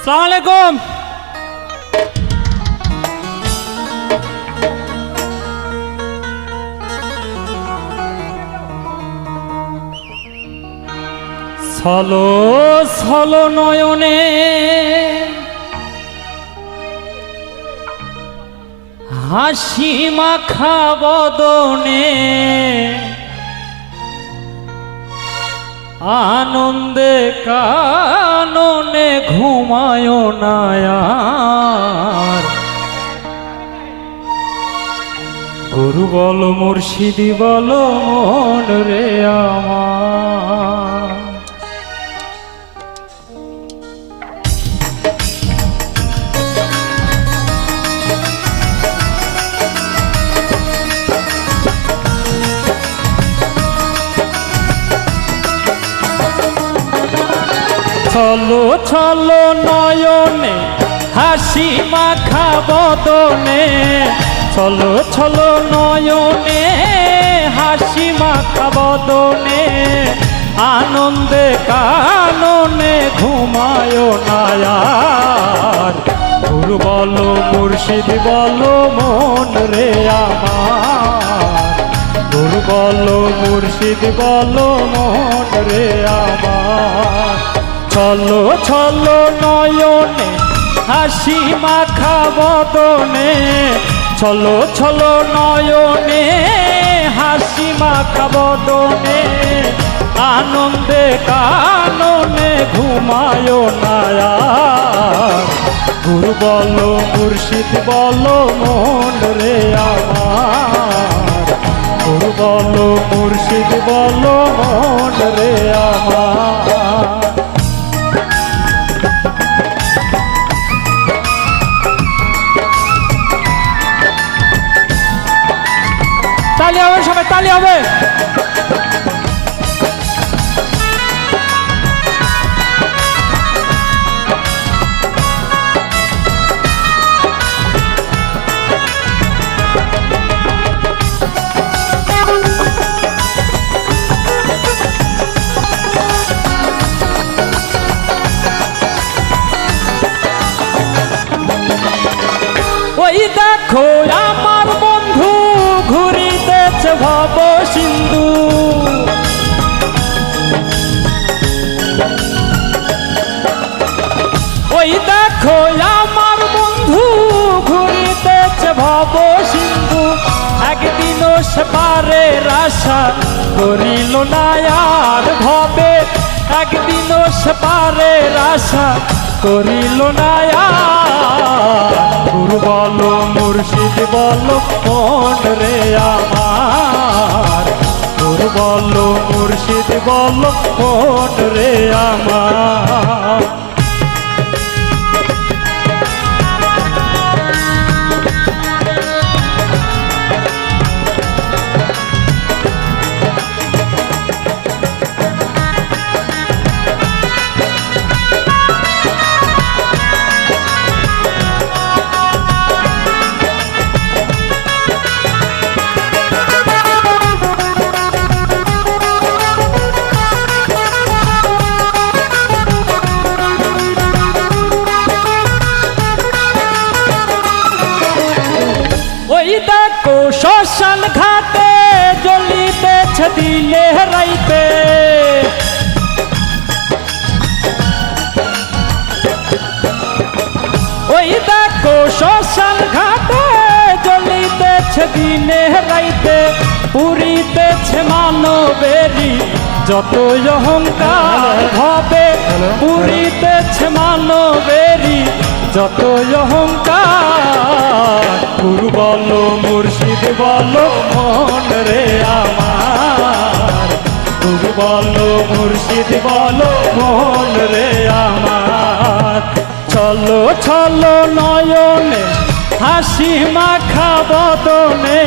আসসালামু আলাইকুম। ছলো ছলো নয়নে হাসি মাখা বদনে আনন্দে কাননে ঘুমায় না আর। গুরু বল মুর্শিদি বল মন রে আমার। ছলো ছলো নয়নে হাসি মাখা বদনে, ছলো ছলো নয়নে হাসি মাখা বদনে আনন্দে কাননে ঘুমায় না আর। গুরু বলো মুর্শিদ বলো মন রে আমার। গুরু বলো মুর্শিদ বলো মন রে আমার। ছলো ছলো নয়নে হাসি মাখা বদনে, ছলো ছলো নয়নে হাসি মাখা বদনে আনন্দে কাননে ঘুমায় না আর। গুরু বলো মুর্শিদ বলো মন রে আমার। গুরু বলো মুর্শিদ বলো মন রে আমার। তালি হবে সবাই, তালি হবে। ওই দেখো আমার বন্ধু ঘুরিতেছে ভব সিন্ধু, ওই দেখো আমার বন্ধু ঘুরিতেছে ভব সিন্ধু। একদিনও সে পারে আশা করিল না আর ভবে, একদিনও সে পারে আশা করিল না আর। গুরু বলো মুর্শিদ বলো মন রে আমার। গুরু বলো মুর্শিদ বলো মন রে আমার। ওই দেখো শ্মশান ঘাটে জ্বলিতেছে দিলে রাইতে, ওই দেখো শ্মশান ঘাটে জ্বলিতেছে দিনে রাইতে। পুরিতেছে মানবেরি যত অহংকার ভবে, পুরিতেছে মানবেরি যত অহংকার। গুরু বলো মুর্শিদ বলো মন রে আমার। গুরু বলো মুর্শিদ বলো মন রে আমার। ছলো ছলো নয়নে হাসি মাখা বদনে,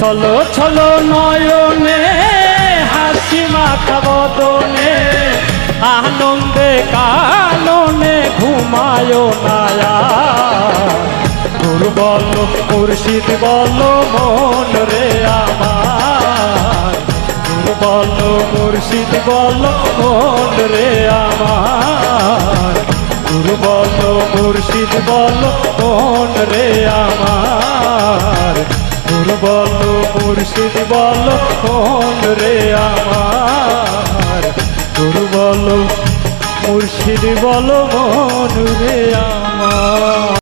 ছলো ছলো নয়নে হাসি মাখা বদনে আনন্দে কাননে ঘুমায় না আর। গুরু বলো মুর্শিদ বলো মন রে আমার। গুরু বলো মুর্শিদ বলো মন রে আমার। বলো মুর্শিদ বলো মন রে আমার, গুরু বলো মুর্শিদ বলো মন রে আমার, গুরু বলো মুর্শিদ বলো মন রে আমার।